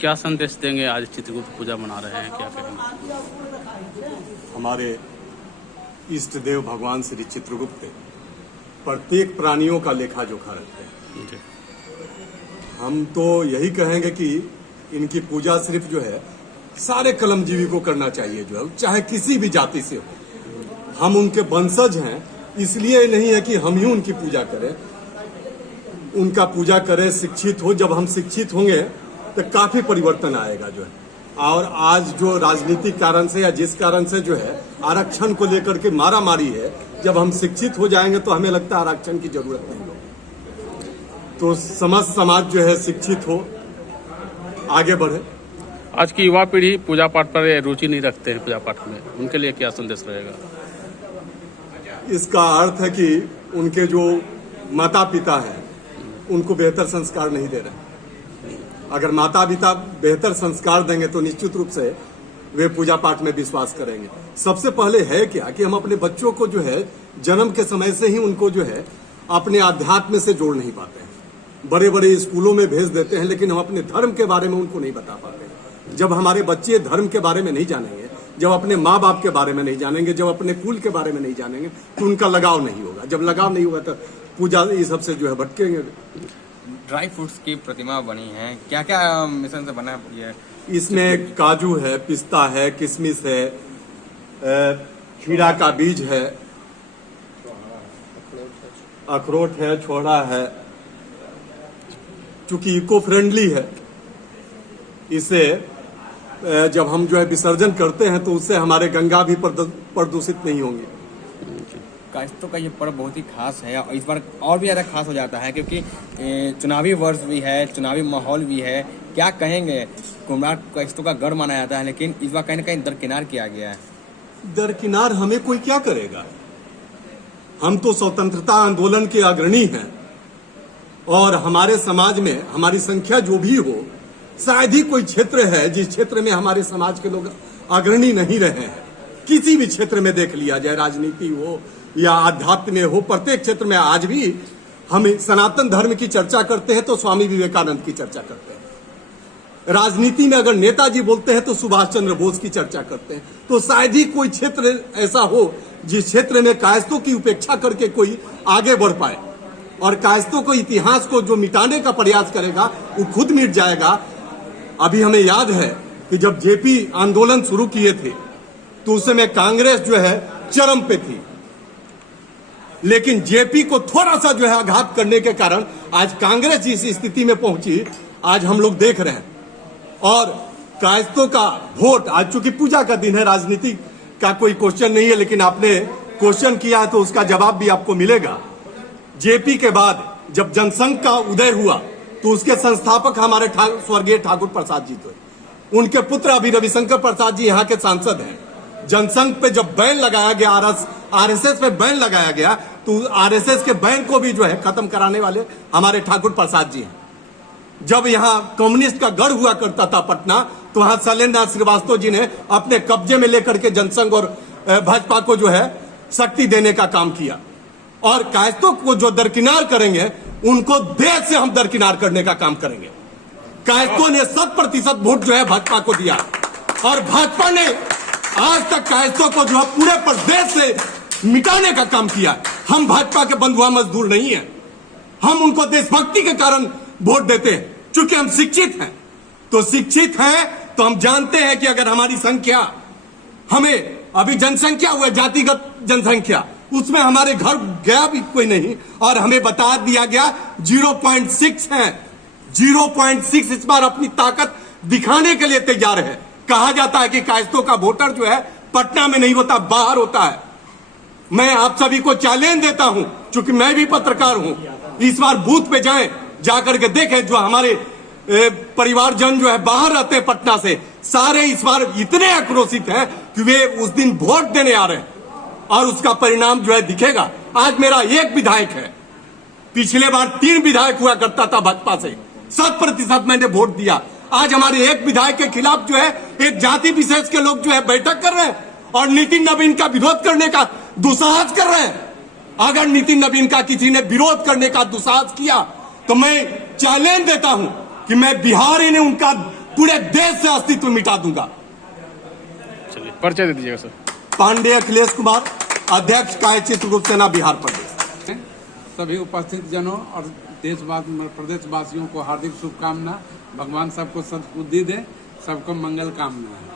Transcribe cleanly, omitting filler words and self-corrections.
क्या संदेश देंगे? आज चित्रगुप्त पूजा मना रहे हैं, क्या कहेंगे? हमारे इष्ट देव भगवान श्री चित्रगुप्त प्रत्येक प्राणियों का लेखा जोखा रखते हैं। जी। हम तो यही कहेंगे कि इनकी पूजा सिर्फ जो है सारे कलमजीवी को करना चाहिए, जो है चाहे किसी भी जाति से हो। हम उनके वंशज हैं, इसलिए नहीं है कि हम ही उनकी पूजा करें, उनका पूजा करें, शिक्षित हो। जब हम शिक्षित होंगे तो काफी परिवर्तन आएगा जो है। और आज जो राजनीतिक कारण से या जिस कारण से जो है आरक्षण को लेकर के मारा मारी है, जब हम शिक्षित हो जाएंगे तो हमें लगता है आरक्षण की जरूरत नहीं होगी। तो समस्त समाज जो है शिक्षित हो, आगे बढ़े। आज की युवा पीढ़ी पूजा पाठ पर रुचि नहीं रखते हैं, पूजा पाठ में उनके लिए क्या संदेश रहेगा? इसका अर्थ है कि उनके जो माता पिता हैं उनको बेहतर संस्कार नहीं दे रहे। अगर माता पिता बेहतर संस्कार देंगे तो निश्चित रूप से वे पूजा पाठ में विश्वास करेंगे। सबसे पहले है क्या कि हम अपने बच्चों को जो है जन्म के समय से ही उनको जो है अपने आध्यात्म से जोड़ नहीं पाते हैं। बड़े बड़े स्कूलों में भेज देते हैं, लेकिन हम अपने धर्म के बारे में उनको नहीं बता पाते। जब हमारे बच्चे धर्म के बारे में नहीं जानेंगे, जब अपने माँ बाप के बारे में नहीं जानेंगे, जब अपने कुल के बारे में नहीं जानेंगे, तो उनका लगाव नहीं होगा। जब लगाव नहीं होगा तो पूजा ये सबसे जो है भटकेंगे। ड्राई फ्रूट्स की प्रतिमा बनी है, क्या क्या मिश्रण से बना है? इसमें काजू है, पिस्ता है, किशमिश है, खीरा का बीज है, अखरोट है, छोड़ा है। चूंकि इको फ्रेंडली है, इसे जब हम जो है विसर्जन करते हैं तो उससे हमारे गंगा भी प्रदूषित नहीं होंगी। कायस्थों का ये पर्व बहुत ही खास है और इस बार और भी ज़्यादा खास हो जाता है क्योंकि चुनावी वर्ष भी है, चुनावी माहौल भी है। क्या कहेंगे? कुम्हरार कायस्थों का गढ़ माना जाता है, लेकिन इस बार कहीं ना कहीं दरकिनार किया गया है। दरकिनार हमें कोई क्या करेगा? हम तो स्वतंत्रता आंदोलन के अग्रणी हैं और हमारे समाज में हमारी संख्या जो भी हो, शायद ही कोई क्षेत्र है जिस क्षेत्र में हमारे समाज के लोग अग्रणी नहीं रहे हैं। किसी भी क्षेत्र में देख लिया जाए, राजनीति हो या आध्यात्म में हो, प्रत्येक क्षेत्र में आज भी हम सनातन धर्म की चर्चा करते हैं तो स्वामी विवेकानंद की चर्चा करते हैं। राजनीति में अगर नेताजी बोलते हैं तो सुभाष चंद्र बोस की चर्चा करते हैं। तो शायद ही कोई क्षेत्र ऐसा हो जिस क्षेत्र में कायस्थों की उपेक्षा करके कोई आगे बढ़ पाए। और कायस्थों को, इतिहास को जो मिटाने का प्रयास करेगा वो खुद मिट जाएगा। अभी हमें याद है कि जब जेपी आंदोलन शुरू किए थे तो उस समय कांग्रेस जो है चरम पे थी, लेकिन जेपी को थोड़ा सा जो है आघात करने के कारण आज कांग्रेस जिस स्थिति में पहुंची आज हम लोग देख रहे हैं। और कायस्थों का वोट, आज चूंकि पूजा का दिन है, राजनीति का कोई क्वेश्चन नहीं है, लेकिन आपने क्वेश्चन किया है तो उसका जवाब भी आपको मिलेगा। जेपी के बाद जब जनसंघ का उदय हुआ तो उसके संस्थापक हमारे स्वर्गीय ठाकुर प्रसाद जी थे। उनके पुत्र अभी रविशंकर प्रसाद जी यहाँ के सांसद हैं। जनसंघ पे जब बैन लगाया गया, आरएसएस पे बैन लगाया गया, तो आरएसएस के बैन को भी जो है खत्म कराने वाले हमारे ठाकुर प्रसाद जी हैं। जब यहाँ कम्युनिस्ट का गढ़ हुआ करता था पटना, तो वहां शैलेंद्र नाथ श्रीवास्तव जी ने अपने कब्जे में लेकर के जनसंघ और भाजपा को जो है शक्ति देने का काम किया। और कायस्थों को जो दरकिनार करेंगे उनको देश से हम दरकिनार करने का काम करेंगे। कायस्थों ने 100% वोट जो है भाजपा को दिया और भाजपा ने आज तक कायस्थों को जो है पूरे प्रदेश से मिटाने का काम किया। हम भाजपा के बंधुआ मजदूर नहीं है, हम उनको देशभक्ति के कारण वोट देते हैं। चूंकि हम शिक्षित हैं, तो शिक्षित हैं तो हम जानते हैं कि अगर हमारी संख्या, हमें अभी जनसंख्या हुआ जातिगत जनसंख्या, उसमें हमारे घर गया भी कोई नहीं और हमें बता दिया गया 0.6 है। 0.6 इस बार अपनी ताकत दिखाने के लिए तैयार है। कहा जाता है कि कायस्थों का वोटर जो है पटना में नहीं होता, बाहर होता है। मैं आप सभी को चैलेंज देता हूं, चूंकि मैं भी पत्रकार हूं, इस बार बूथ पे जाएं, जाकर के देखें। जो हमारे परिवारजन जो है बाहर रहते हैं पटना से, सारे इस बार इतने आक्रोशित हैं कि वे उस दिन वोट देने आ रहे हैं और उसका परिणाम जो है दिखेगा। आज मेरा एक विधायक है, पिछले बार 3 विधायक हुआ करता था भाजपा से, 100% मैंने वोट दिया। आज हमारे एक विधायक के खिलाफ जो है एक जाति विशेष के लोग जो है बैठक कर रहे हैं और नितिन नवीन का विरोध करने का दुस्साहस कर रहे हैं। अगर नितिन नवीन का किसी ने विरोध करने का दुस्साहस किया तो मैं चैलेंज देता हूं कि मैं बिहार ही ने उनका पूरे देश से अस्तित्व मिटा दूंगा। चलिए परिचय दे दीजिएगा सर। पांडे अखिलेश कुमार, अध्यक्ष काय चित्रगुप्त सेना बिहार प्रदेश। सभी उपस्थित जनों और प्रदेशवासियों को हार्दिक शुभकामना। भगवान सबको सद्बुद्धि दे, सबको मंगल कामना है।